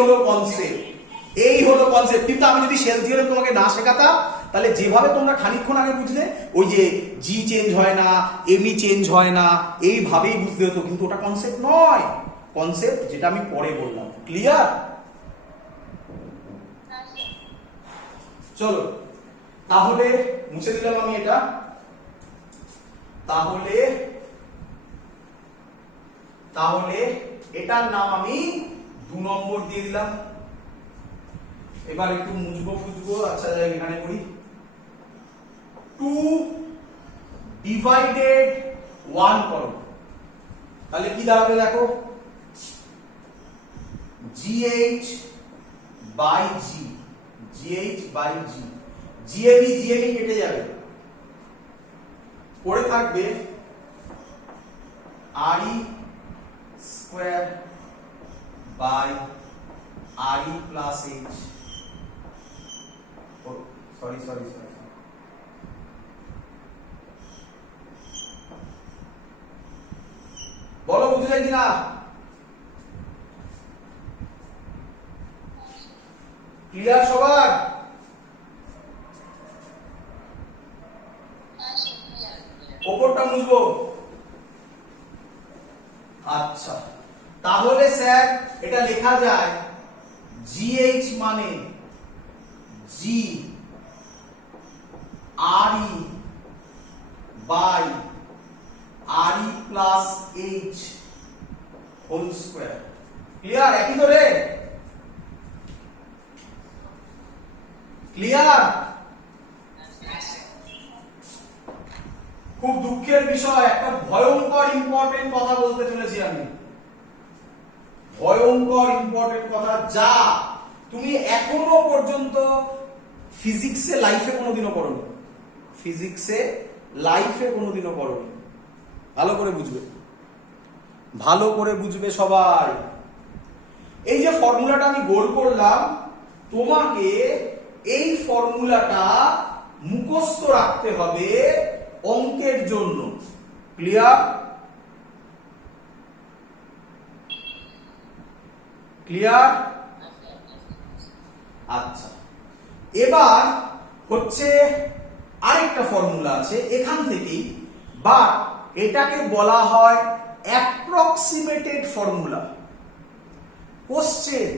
হলো কনসেপ্ট, এই হলো কনসেপ্ট। কিন্তু আমি যদি শেল থিওরেম তোমাকে না শেখাতাম, তাহলে যেভাবে তোমরা খানিকক্ষণ আগে বুঝলে, ওই যে জি চেঞ্জ হয় না, এমই চেঞ্জ হয় না, এইভাবেই বুঝতে হতো। কিন্তু ওটা কনসেপ্ট নয়, কনসেপ্ট যেটা আমি পরে বললাম। ক্লিয়ার? চলো তাহলে মুছে দিলাম আমি এটা। তাহলে তাহলে এটার নাম আমি 2 নম্বর দিয়ে দিলাম। এবার একটু মুছবো ফুছবো। আচ্ছা এখানে করি 2 ডিভাইডেড 1 করো, তাহলে কি দাঁড়াবে দেখো, GH by G, GH by G, GAB GAB কেটে যাবে, পড়ে থাকবে RE square by RE plus H। Sorry sorry sorry, বলো বুঝলে কিনা? ক্লিয়ার সবার? ওপরটা মুছবো। আচ্ছা তাহলে স্যার এটা লেখা যায় GH মানে G RE by RE plus H whole square. Clear? একই তো রে? ক্লিয়ার? খুব দুঃখের বিষয়, একটা ভয়ঙ্কর ইম্পর্টেন্ট কথা বলতে চলেছি আমি, ভয়ঙ্কর ইম্পর্টেন্ট কথা, যা তুমি এখনো পর্যন্ত ফিজিক্সে লাইফে কোনোদিনও পড়োনি, ফিজিক্সে লাইফে কোনোদিনও পড়োনি। ভালো করে বুঝবে, ভালো করে বুঝবে সবাই। এই যে ফর্মুলাটা আমি গোল করলাম, তোমাকে এই ফর্মুলাটা মুখস্থ রাখতে হবে অঙ্কের জন্য। ক্লিয়ার? ক্লিয়ার? আচ্ছা এবার হচ্ছে আরেকটা ফর্মুলা আছে এখান থেকেই, বাট এটাকে বলা হয় অ্যাপ্রক্সিমেটেড ফর্মুলা। কোশ্চেন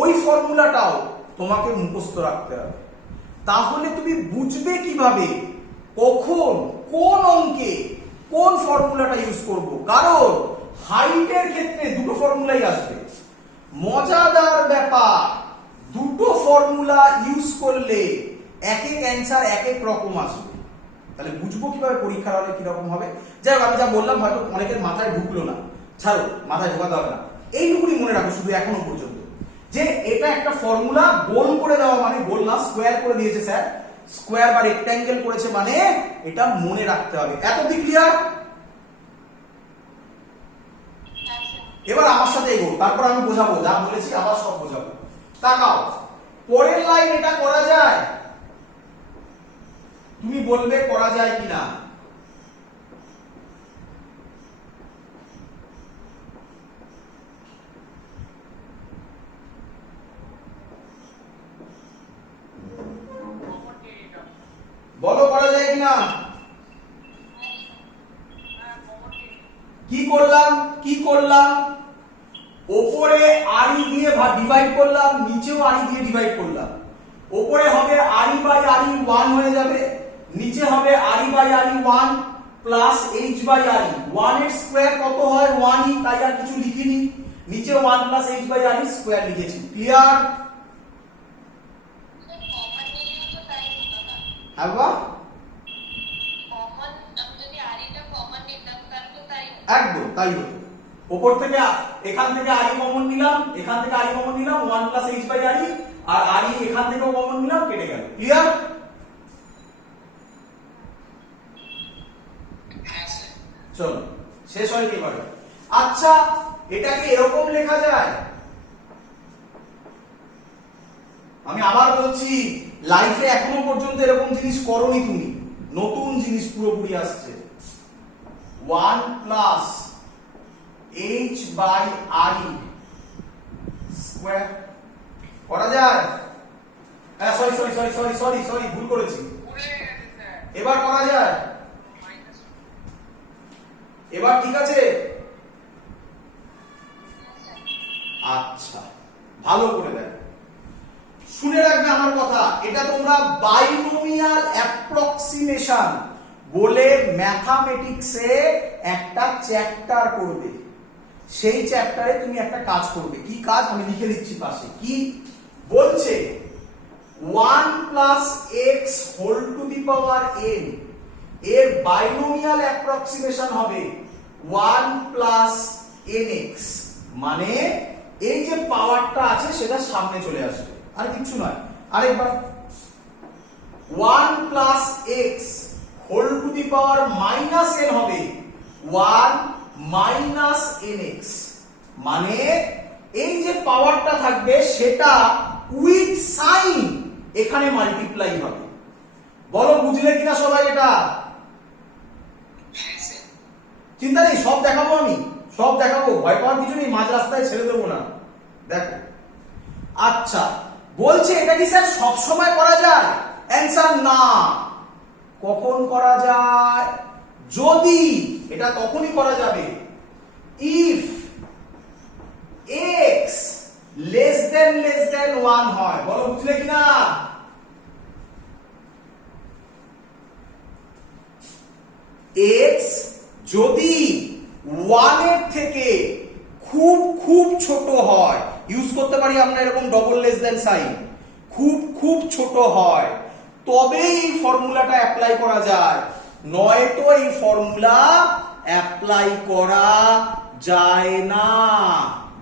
ওই ফর্মুলাটাও তোমাকে মুখস্থ রাখতে হবে, তাহলে তুমি বুঝবে কিভাবে কখন কোন অঙ্কে কোন ফর্মুলাটা ইউজ করব। কারণ হাইটের ক্ষেত্রে দুটো ফর্মুলাই আসবে। মজাদার ব্যাপার, দুটো ফর্মুলা ইউজ করলে এক এক অ্যান্সার এক এক রকম আসবে। তাহলে বুঝবো কিভাবে পরীক্ষার হলে কিরকম হবে। যাই হোক, আমি যা বললাম হয়তো অনেকের মাথায় ঢুকলো না, ছাড়ো, মাথায় ঢোকাতে হবে না। এইটুকুনি মনে রাখো শুধু এখনো পর্যন্ত, যে এটা একটা ফর্মুলা, গোল করে দেওয়া মানে, গোল না স্কোয়ার করে দিয়েছে স্যার, স্কোয়ার বা রেক্ট্যাঙ্গেল করেছে মানে এটা মনে রাখতে হবে। এতদিন ক্লিয়ার? এবার আমার সাথে এগো, তারপর আমি বোঝাবো, যা বলেছি আবার সব বোঝাবো। তাকাও, পরের লাইন এটা করা যায়? তুমি বলবে করা যায় কিনা। বলো করা যায় কিনা। কি করলাম, কি করলাম, ওপরে RE দিয়ে ডিভাইড করলাম, নিচেও RE দিয়ে ডিভাইড করলাম। ওপরে হবে RE বাই RE 1 হয়ে যাবে, নিচে হবে RE by RE 1 plus H by RE। 1 এর স্কয়ার কত হয়? 1E, তাই আর কিছু লিখিনি, নিচে 1 plus H by RE square লিখেছি। ক্লিয়ার? হ্যাঁ বা একদম তাই হতো। উপর থেকে এখান থেকে RE কমন নিলাম, এখান থেকে RE কমন নিলাম, 1 প্লাস H বাই RE, আর RE এখান থেকেও কমন নিলাম, কেটে গেল। ক্লিয়ার? চলো শেষ হয় এবারে। আচ্ছা এটাকে এরকম লেখা যায়? আমি আবার বলছি, লাইফে এখনো পর্যন্ত এরকম জিনিস করোনি তুমি, নতুন জিনিস পুরোপুরি আসছে। 1 plus H by RE square করা যায়? হ্যাঁ, sorry sorry sorry sorry sorry sorry ভুল করেছি। এবার করা যায়? এবার ঠিক আছে? আচ্ছা, ভালো করে দেখ, শুনে রাখবে আমার কথা। এটা তোমরা বাইনোমিয়াল অ্যাপ্রক্সিমেশন বলে ম্যাথামেটিক্সে একটা চ্যাপ্টার করবে। সেই চ্যাপ্টারে তুমি একটা কাজ করবে। কি কাজ আমি লিখে দিচ্ছি পাশে। কি বলছে? 1 plus X whole to the power n এর বাইনোমিয়াল অ্যাপ্রক্সিমেশন হবে 1 প্লাস nx, মানে এই যে পাওয়ারটা আছে সেটা সামনে চলে আসবে, আর কিছু নয়। আরেকবার 1 plus X whole to the power minus n হবে 1 মাইনাস nx, মানে এই যে পাওয়ারটা থাকবে সেটা উইথ সাইন এখানে মাল্টিপ্লাই হবে। বলো বুঝলে কিনা সবাই? এটা চিন্তা নেই, সব দেখাবো, আমি সব দেখাবো, ভয় পাওয়ার কিছু নেই, মাঝ রাস্তায় ছেড়ে দেবো না। দেখো, আচ্ছা বলছে এটা কি স্যার সব সময় করা যায়? অ্যানসার না। কখন করা যায়? যদি, এটা তখনই করা যাবে ইফ x লেস দেন 1 হয়। বলো বুঝলে কিনা? x যদি 1 এর থেকে খুব খুব ছোট হয়, ইউজ করতে পারি আমরা এরকম ডবল লেস দেন সাইন, খুব খুব ছোট হয় তবেই এই ফর্মুলাটা অ্যাপ্লাই করা যায়, নয়তো এই ফর্মুলা অ্যাপ্লাই করা যায় না।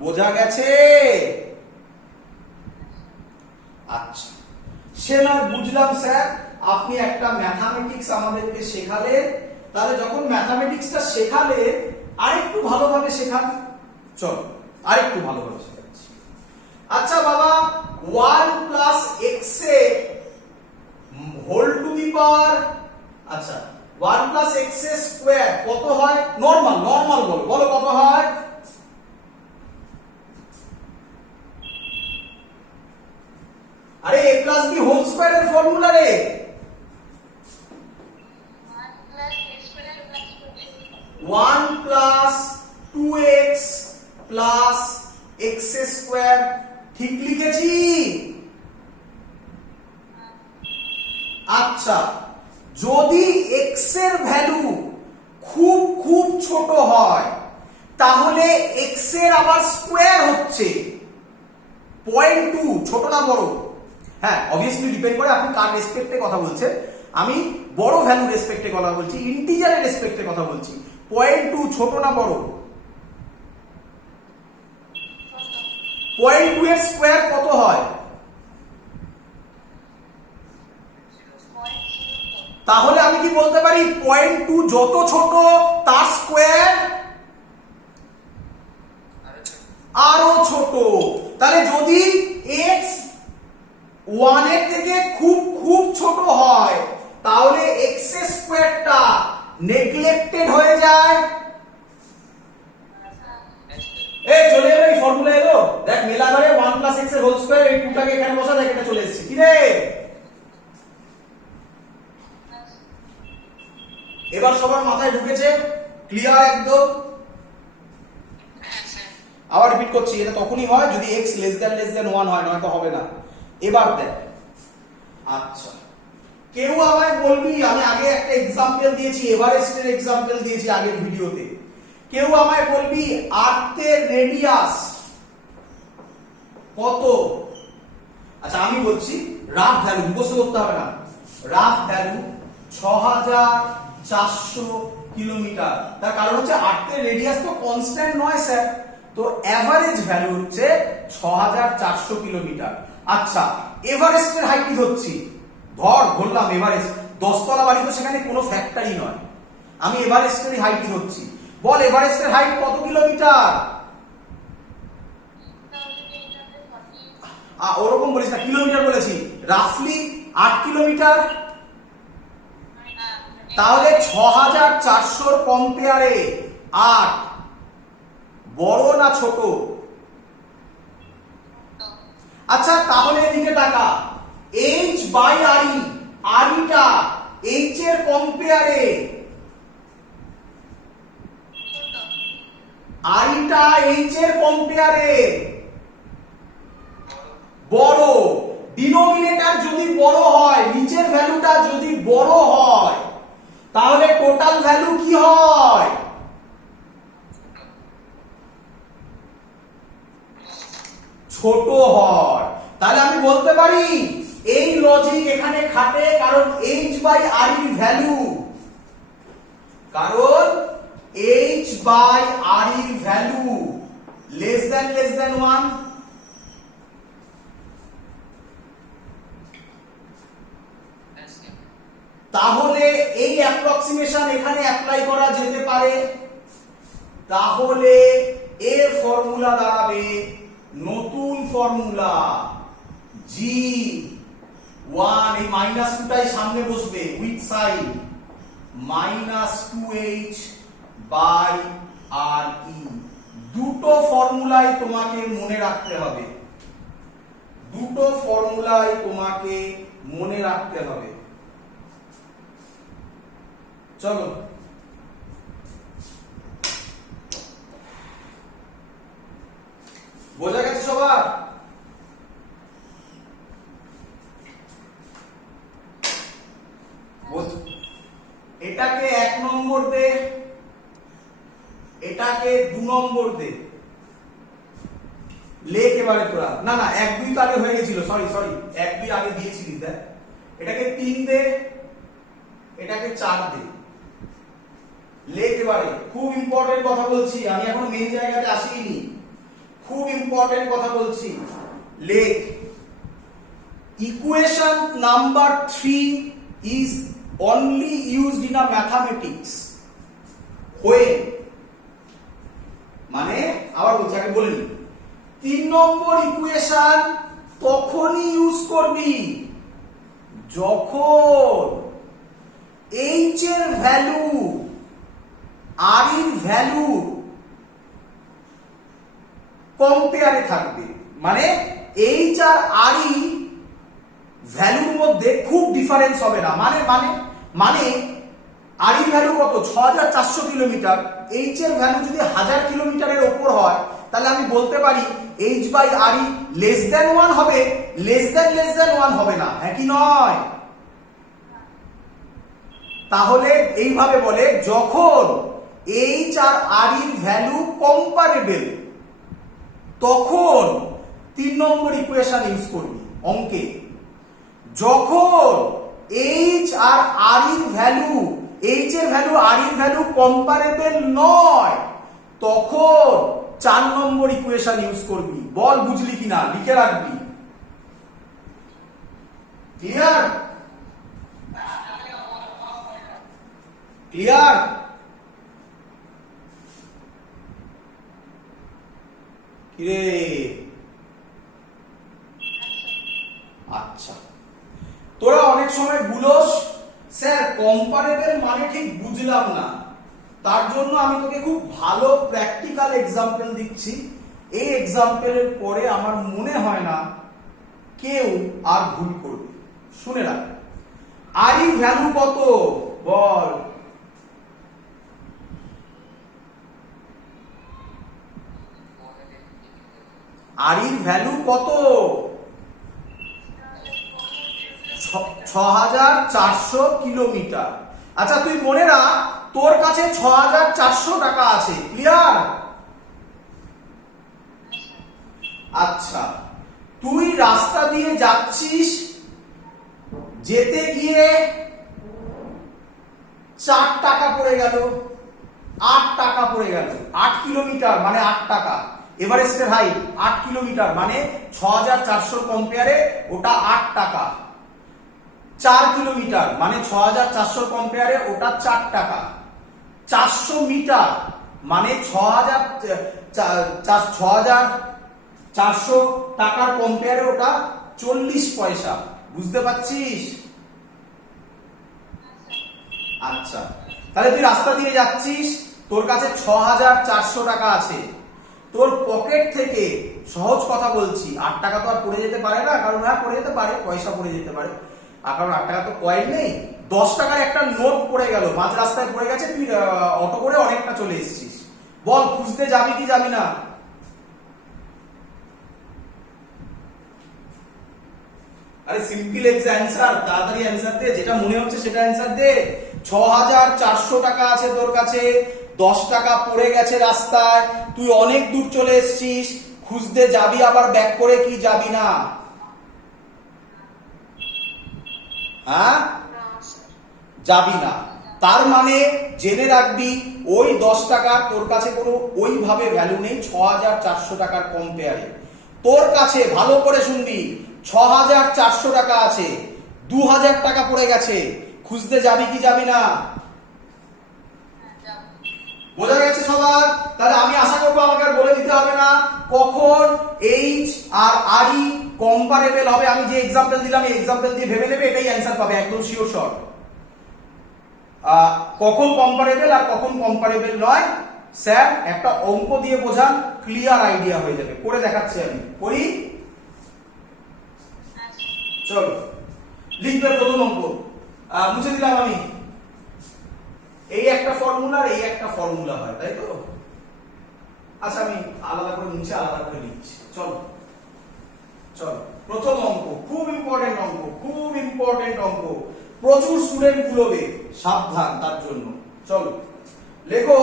বোঝা গেছে? আচ্ছা, সে না বুঝলাম স্যার, আপনি একটা ম্যাথামেটিক্স আমাদেরকে শেখালেন, তাহলে যখন ম্যাথামেটিক্সটা শেখালে আরেকটু ভালোভাবে শেখান। চলো আরেকটু ভালোভাবে শেখাচ্ছি। আচ্ছা বাবা, 1 plus x a whole to the power, আচ্ছা 1 প্লাস এক্স স্কোয়ার কত হয়? নরমাল নরমাল বলো, বলো কত হয়? আরে a plus b whole square এর ফর্মুলা রে। 1 plus 2x plus x square, ঠিক লিখেছি? আচ্ছা, যদি x এর ভ্যালু খুব খুব ছোট হয় তাহলে x এর আবার স্কয়ার হচ্ছে 0.2, ছোট না বড়? হ্যাঁ, অবভিয়াসলি ডিপেন্ড করে আপনি কার রেসপেক্টে কথা বলছেন। আমি বড় ভ্যালু রেসপেক্টে কথা বলছি, ইন্টিজারের রেসপেক্টে কথা বলছি। 0.2 ছোট না বড়? 0.2 এর স্কয়ার কত হয়? তাহলে আমি কি বলতে পারি 0.2 যত ছোট তার স্কয়ার আরো ছোট। তাহলে যদি x 1 এর থেকে খুব খুব ছোট হয় তাহলে x স্কয়ারটা নেগলেক্টেড হয়ে যায়। এই চলে এলো, এই ফর্মুলা এলো, দেখ মেলা করে 1 প্লাস x এর হোল স্কয়ার, এই 2টাকে এখানে বসা, দেখ এটা চলে এসেছে। কি রে, এবার সবার মাথায় ঢুকেছে? ক্লিয়ার একদম? আবার রিপিট করছি, এটা তখনই হয় যদি x লেস দেন 1 হয়, নয়তো হবে না। এবার দেখ, আচ্ছা কেউ আমায় বলবি, আমি আগে একটা एग्जांपल দিয়েছি, এভারেস্টের एग्जांपल দিয়েছি আগের ভিডিওতে। কেউ আমায় বলবি আর্থের রেডিয়াস কত? আচ্ছা আমি বলছি রাফ ভ্যালু, মুখস্থ করতে হবে না, রাফ ভ্যালু 6400 কিলোমিটার। তার কারণ হচ্ছে আর্থের রেডিয়াস তো কনস্ট্যান্ট নয় স্যার, তো এভারেজ ভ্যালু হচ্ছে 6400 কিলোমিটার। আচ্ছা এভারেস্টের হাইট ধরছি, ধরলাম এভারেস্ট, 10 তলা বাড়ি তো সেখানে কোনো ফ্যাক্টরই নয়, আমি এভারেস্টের হাইট ধরছি। বল এভারেস্টের হাইট কত কিলোমিটার? ওরকম বলিস না, কিলোমিটার বলেছি, রাফলি 8 কিলোমিটার। তাহলে 6400 কম্পেয়ারে 8 বড় না ছোট? আচ্ছা তাহলে এদিকে তাকা, এইচ বাই আরই, আরইটা এইচ এর কম্পেয়ারে, আরইটা এইচ এর কম্পেয়ারে বড়। ডিনোমিনেটর যদি বড় হয়, নিচের ভ্যালুটা যদি বড় হয়, তাহলে টোটাল ভ্যালু কি হয়? ছোট হয়। তাহলে আমি বলতে পারি এই লজিক এখানে খাটে, কারণ এইচ বাই আর এর ভ্যালু, কারণ এইচ বাই আর এর ভ্যালু লেস দেন 1। তাহলে এই অ্যাপ্রক্সিমেশন এখানে অ্যাপ্লাই করা যেতে পারে। তাহলে এর ফর্মুলা দাঁড়াবে, নতুন ফর্মুলা G1, এই মাইনাস 2টাই সামনে বসবে with sign, -2h by R ই। দুটো ফর্মুলাই তোমাকে মনে রাখতে হবে, দুটো ফর্মুলাই তোমাকে মনে রাখতে হবে। চলো বোঝা গেছে সবার? এটাকে 1 নম্বর দে, এটাকে 2 নম্বর দে, লেখ এবারে তোরা। না 1 2 তো আগে হয়ে গেছিল, সরি 1 2 আগে দিয়েছিলিস। দেখ এটাকে 3 দে, এটাকে 4 দে, লেখ এবারে। খুব ইম্পর্টেন্ট কথা বলছি, আমি এখন মেন জায়গাতে আসিনি, খুব ইম্পর্টেন্ট কথা বলছি। লেখ, equation number 3 is only used in a mathematics when, মানে আবার বলছি, আগে বলে নি, 3 নম্বর ইকুয়েশন তখনই ইউজ করবি যখন এইচ এর ভ্যালু আর এর ভ্যালু কম্পেয়ারে থাকবে। মানে এইচ আর আর ই ভ্যালুর মধ্যে খুব ডিফারেন্স হবে না। মানে মানে মানে আর ই ভ্যালু কত? 6400 কিলোমিটার। এইচ এর ভ্যালু যদি 1000 কিলোমিটারের উপর হয়, তাহলে আমি বলতে পারি H by R E less than 1 হবে, লেস দেন 1 হবে না। হ্যাঁ কি নয়? তাহলে এইভাবে বলে, যখন এইচ আর আর এর ভ্যালু কম্পারেবল, তখন 3 নম্বর ইকুয়েশন ইউজ করবি অঙ্কে। যখন এইচ আর আর এর ভ্যালু, এইচ এর ভ্যালু আর এর ভ্যালু কম্পারেবল নয়, তখন 4 নম্বর ইকুয়েশন ইউজ করবি। বল বুঝলি কিনা, লিখে রাখবি। ক্লিয়ার? ক্লিয়ার? কিরে? আচ্ছা, তোরা অনেক সময় বুলোস, স্যার কম্পারেবল মানে ঠিক বুঝলাম না। তার জন্য আমি তোকে খুব ভালো প্র্যাকটিক্যাল এক্সাম্পল দিচ্ছি। এই এক্সাম্পলের পরে আমার মনে হয় না কেউ আর ভুল করবে। শুনে রাখ, আর ই ভ্যালু কত বল? আর এর ভ্যালু কত? 6400 কিলোমিটার। আচ্ছা তুই মনে রাখ, তোর কাছে 6400 টাকা আছে। ক্লিয়ার? আচ্ছা, তুই রাস্তা দিয়ে যাচ্ছিস, যেতে গিয়ে 4 টাকা পড়ে গেল, 8 টাকা পড়ে গেল। 8 কিলোমিটার মানে 8 টাকা। এভারেস্টের হাইট 8 কিলোমিটার মানে 6400 কম্পেয়ারে ওটা 8 টাকা। 4 কিলোমিটার মানে 6400 কম্পেয়ারে ওটা 4 টাকা। 400 মিটার মানে 6400 টাকার কম্পেয়ারে ওটা 40 পয়সা। বুঝতে পারছিস? আচ্ছা, তাহলে তুই রাস্তা দিয়ে যাচ্ছিস, তোর কাছে 6400 টাকা আছে। তোর পকেট থেকে, সহজ কথা বলছি, 8 টাকা তো আর পড়ে যেতে পারে না, কারণ হ্যাঁ পড়ে যেতে পারে, পয়সা পড়ে যেতে পারে, আর কারণ 8 টাকা তো কয়েন নেই। 10 টাকার একটা নোট পড়ে গেল, মাঝ রাস্তায় পড়ে গেছে, তুই অটো করে অনেকটা চলে এসেছিস, বল খুঁজতে যাবি কি যাবি না? আরে সিম্পল অ্যান্সার, তাড়াতাড়ি অ্যান্সার দে, যেটা মনে হচ্ছে সেটা অ্যান্সার দে। 6400 টাকা আছে তোর কাছে, 10 টাকা পড়ে গেছে রাস্তায়, তুই অনেক দূর চলে এসেছিস, খুঁজতে যাবি আবার ব্যাক করে কি যাবি না? হ্যাঁ যাবি না। তার মানে জেনে রাখবি ওই 10 টাকা তোর কাছে কোনো ওইভাবে ভ্যালু নেই 6400 টাকার কম্পেয়ারে। তোর কাছে ভালো করে শুনবি 6400 টাকা আছে, 2000 টাকা পড়ে গেছে, খুঁজতে যাবি কি যাবি না? বোঝা গেছে সবার? তাহলে আমি আশা করবো আমাকে আর বলে দিতে হবে না কখন এইচ আর আর ই কম্পারেবল হবে। আমি যে এক্সাম্পল দিলাম এই এক্সাম্পল দিয়ে ভেবে নেবে, এটাই অ্যান্সার পাবে একদম শিওর শর্ট। কখন কম্পারেবল আর কখন কম্পারেবল নয় স্যার একটা অঙ্ক দিয়ে বোঝান, ক্লিয়ার আইডিয়া হয়ে যাবে। করে দেখাচ্ছি আমি, করি। চলো লিখবে প্রথম অঙ্ক, মুছে দিলাম আমি। এই একটা ফর্মুলা আর এই একটা ফর্মুলা হয়, তাই তো? আচ্ছা আমি আলাদা করে মুছে আলাদা করে লিখছি। চলো চলো প্রথম অঙ্ক, খুব ইম্পর্টেন্ট অঙ্ক, খুব ইম্পর্টেন্ট অঙ্ক, প্রচুর স্টুডেন্ট গুলোবে, সাবধান তার জন্য। চলো লেখো,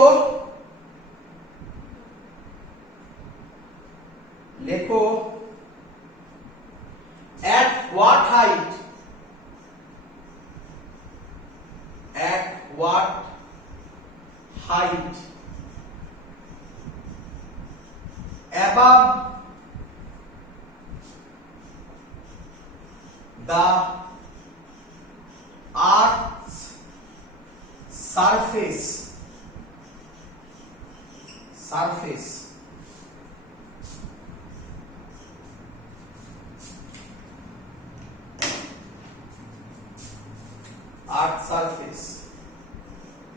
লেখো at what height, at what height above the earth's surface, surface earth surface,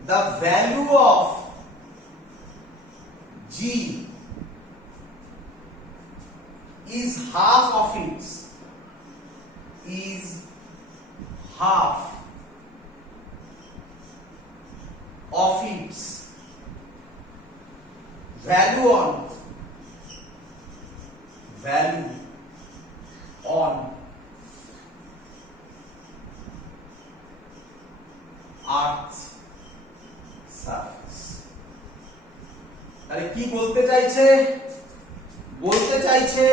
the value of G is half of its, is half of its value on, value on Earth's surface। তাহলে কি বলতে চাইছে? বলতে চাইছে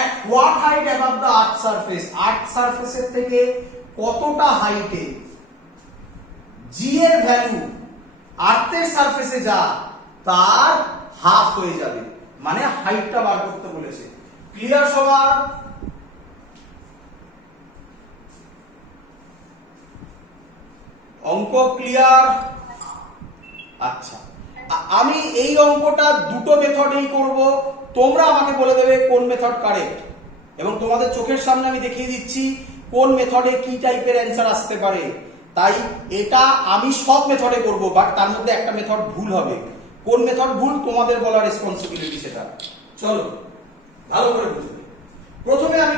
at what height above the earth surface, earth surface এর থেকে কতটা হাইটে g এর ভ্যালু আর্থের সারফেসে যা তার হাফ হয়ে যাবে, মানে হাইটটা বার করতে বলেছে। ক্লিয়ার সবার? অঙ্ক ক্লিয়ার? আচ্ছা আমি এই অঙ্কটা দুটো মেথডেই করব, তোমরা আমাকে বলে দেবে কোন মেথড কারেক্ট, এবং তোমাদের চোখের সামনে আমি দেখিয়ে দিচ্ছি কোন মেথডে কি টাইপের অ্যান্সার আসতে পারে। তাই এটা আমি সব মেথডে করব, বাট তার মধ্যে একটা মেথড ভুল হবে। কোন মেথড ভুল তোমাদের বলার রেসপন্সিবিলিটি সেটা। চলো ভালো করে বুঝবে। প্রথমে আমি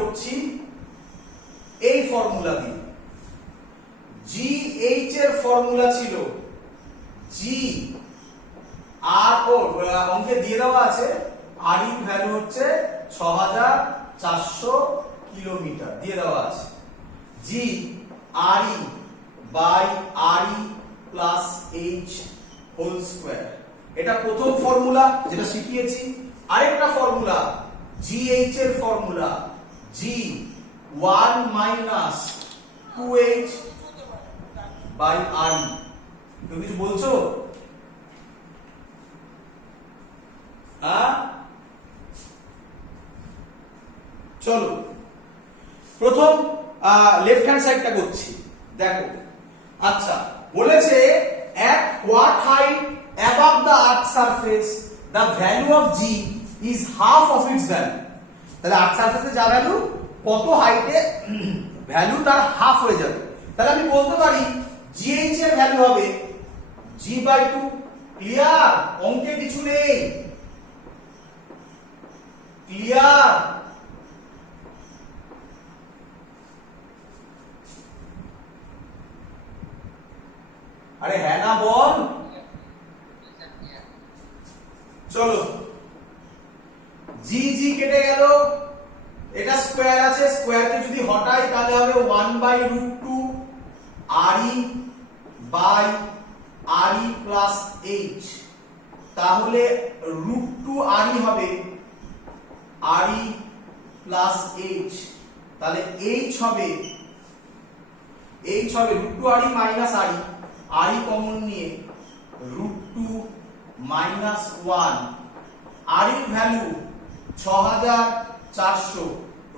করছি এই ফর্মুলা দিয়ে। জি এইচ এর ফর্মুলা ছিল জি আর ও অঙ্কে দিয়ে দেওয়া আছে, আর ই ভ্যালু হচ্ছে 6400 কিলোমিটার দিয়ে দেওয়া আছে। G R E by R E plus H whole square, এটা প্রথম ফর্মুলা যেটা শিখিয়েছি। আরেকটা ফর্মুলা জি এইচ এর formula G 1 minus 2h by R E. তুমি কিছু বলছো? হ্যাঁ চলো প্রথম লেফট হ্যান্ড সাইডটা করছি, দেখো। আচ্ছা বলেছে at what height above the earth surface the value of g is half of its value। তাহলে আর্থ সারফেসে যা ভ্যালু কত হাইটে ভ্যালু তার হাফ হয়ে যাবে। তাহলে আমি বলতে পারি জিএইচ এর ভ্যালু হবে g/2 ক্লিয়ার? অঙ্কে কিছু নেই। ক্লিয়ার? আরে হ্যাঁ না বল। চলো, জি জি কেটে গেল, এটা স্কোয়ার আছে, স্কোয়ারকে যদি হটাই তাহলে হবে 1/√2 RE by RE plus H। তাহলে √2 RE হবে RE প্লাস H। তাহলে H হবে √2 RE minus RE, RE common নিয়ে √2 মাইনাস 1। RE এর ভ্যালু 6400,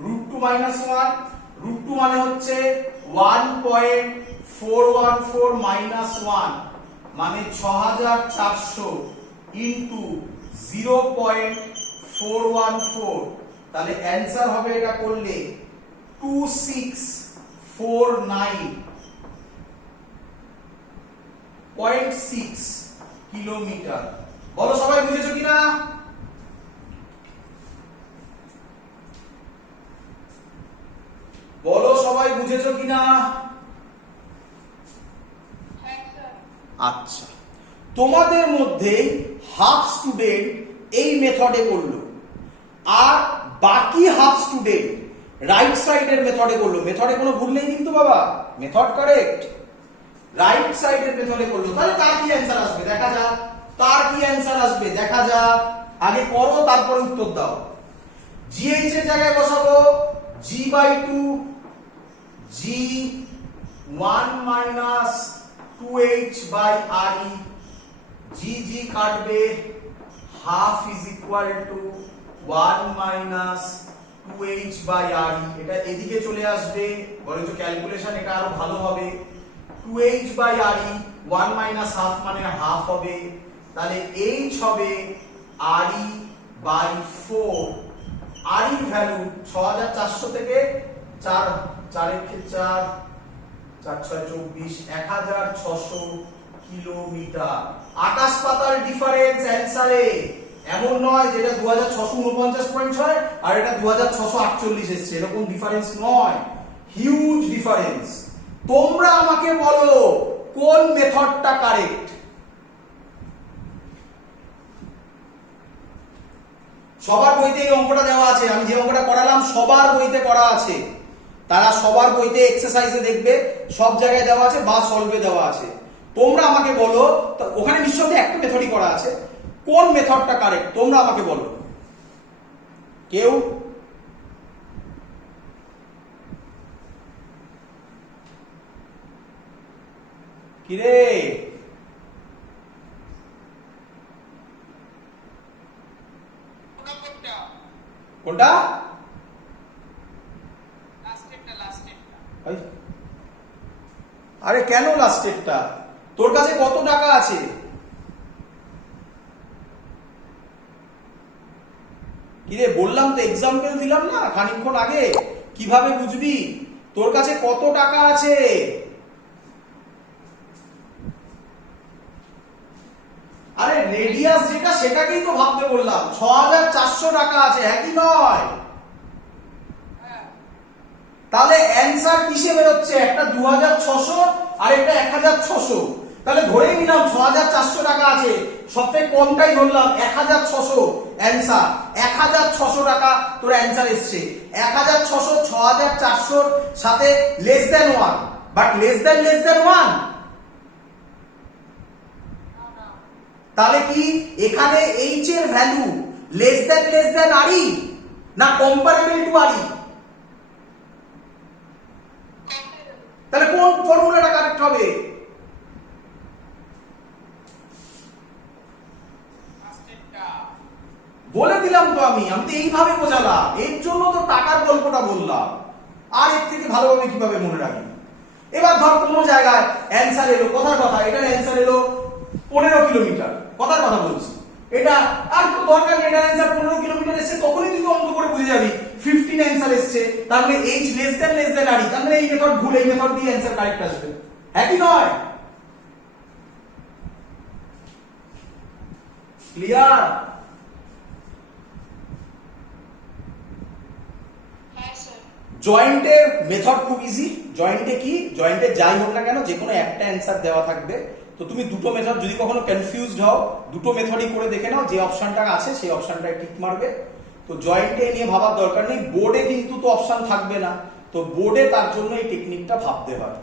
√2 মাইনাস 1, √2 মানে হচ্ছে 1.414 মাইনাস 1 মানে 6400 ইনটু 0.414। তাহলে অ্যানসার হবে এটা করলে 2649.6 কিলোমিটার। বলো সবাই বুঝেছো কিনা? বলো সবাই বুঝেছো কিনা? আচ্ছা, তোমাদের মধ্যে হাফ স্টুডেন্ট এই মেথডে করলো, আর বাকি হাফ স্টুডেন্ট রাইট সাইডের মেথডে করলো। মেথডে কোনো ভুল নেই কিন্তু বাবা, মেথড কারেক্ট। রাইট সাইডের মেথডে করলো। তাহলে তার কি অ্যান্সার আসবে দেখা যাক। তার কি অ্যান্সার আসবে দেখা যাক। আগে করো তারপরে উত্তর দাও। GH এর জায়গায় বসাবো G/2 G1 minus 2H by RE। G কাটবে, half is equal to 1 minus 2H by RE। এটা এদিকে চলে আসবে, বরঞ্চ ক্যালকুলেশন এটা আরো ভালো হবে। 2H by RE, 1 minus half মানে হাফ হবে। তাহলে H হবে RE বাই 4। RE এর ভ্যালু 6400 থেকে 4 4 4 4 6 24 1600 কিলোমিটার। আকাশ পাতাল ডিফারেন্স অ্যানসারে। এমন নয় যেটা 2649.6 আর এটা 2648 এসেছে, এরকম ডিফারেন্স নয়, হিউজ ডিফারেন্স। তোমরা আমাকে বলো কোন মেথডটা কারেক্ট। সবার বইতে এই অঙ্কটা দেওয়া আছে, আমি যে অঙ্কটা করালাম সবার বইতে করা আছে। তারা সবার বইতে এক্সারসাইজে দেখবে, সব জায়গায় দেওয়া আছে বা সলভে দেওয়া আছে। তোমরা আমাকে বলো, ওখানে নিঃসন্দেহে একটা মেথডই করা আছে, কোন মেথডটা কারেক্ট তোমরা আমাকে বলো। কেউ? কিরে কোনটা? আরে কেন লাস্টেরটা? তোর কাছে কত টাকা আছে? কিরে বললাম তো, এক্সাম্পল দিলাম না খানিকক্ষণ আগে, কিভাবে বুঝবি। তোর কাছে কত টাকা আছে? আরে রেডিয়াস যেটা সেটাকেই তো ভাবতে বললাম। 6400 টাকা আছে, হ্যাঁ কি নয়? তাহলে অ্যানসার কিসে বেরোচ্ছে? একটা 2600 আর একটা 1600। তাহলে ধরে নিলাম 6400 টাকা আছে, সবথেকে কমটাই ধরলাম 1600 অ্যানসার। 1600 টাকা তোর অ্যানসার এসছে। 1600 6400 সাথে less than 1, but less than 1। তাহলে কি এখানে H এর ভ্যালু লেস দ্যান RE না কম্পারেবল টু RE? তাহলে কোন ফর্মুলাটা কারেক্ট হবে? বলে দিলাম তো আমি তো এইভাবে বোঝালাম, এর জন্য তো টাকার গল্পটা বললাম। আর এর থেকে ভালোভাবে কিভাবে মনে রাখবি? এবার ধর কোনো জায়গায় অ্যানসার এলো, কথার কথা এটার অ্যানসার এলো 15 কিলোমিটার, কথার কথা বলছি। এটা আর তো দরকার নেই, এটার অ্যানসার 15 কিলোমিটার এসেছে, তখনই তুই অঙ্ক করে বুঝে যাবি 15 অ্যানসার এসেছে, তার মানে H লেস দ্যান RE, তার মানে এই মেথড ভুল, এই মেথড দিয়ে অ্যানসার কারেক্ট আসবে, হ্যাঁ কি নয়? ক্লিয়ার? জয়েন্টের মেথড খুব ইজি। জয়েন্টে কি, জয়েন্টে যাই হোক না কেন যে কোনো একটা অ্যান্সার দেওয়া থাকবে, তো তুমি দুটো মেথড, যদি কখনো কনফিউজড হও দুটো মেথডই করে দেখে নাও, যে অপশনটা আছে সেই অপশনটায় টিক মারবে। তো জয়েন্টে নিয়ে ভাবার দরকার নেই, বোর্ডে কিন্তু তো অপশন থাকবে না, তো বোর্ডে তার জন্য এই টেকনিকটা ভাবতে হয়।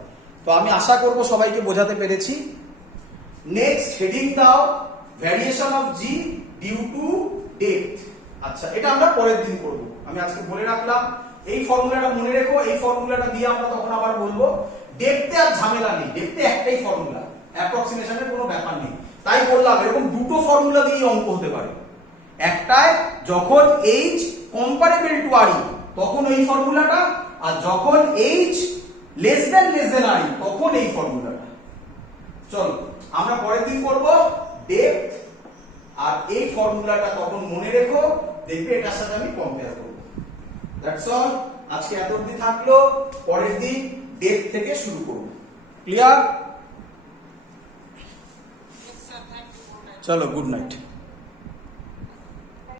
তো আমি আশা করব সবাইকে বোঝাতে পেরেছি। নেক্সট হেডিং দাও, variation of G due to depth. আচ্ছা, এটা আমরা পরের দিন করব, আমি আজকে বলে রাখলাম। এই ফর্মুলাটা মনে রেখো, এই ফর্মুলাটা দিয়ে আমরা তখন আবার বলবো। ডেপথে আর ঝামেলা নেই, ডেপথে একটাই ফর্মুলা, অ্যাপ্রক্সিমেশনের কোনো ব্যাপার নেই। তাই বললাম এরকম দুটো ফর্মুলা দিয়ে অঙ্ক হতে পারে। একটায় যখন h কম্পারেবল টু RE তখন এই ফর্মুলাটা, আর যখন h লেস দ্যান RE তখন এই ফর্মুলাটা। চলো আমরা পরের দিন করব ডেপথ, আর এই ফর্মুলাটা তখন মনে রেখো, দেখবে এটার সাথে আমি কম্পেয়ার করব। দ্যাটস অল, আজকে এত অবধি থাকলো, পরের দিন ডেপথ থেকে শুরু করব। ক্লিয়ার? চলো, গুড নাইট।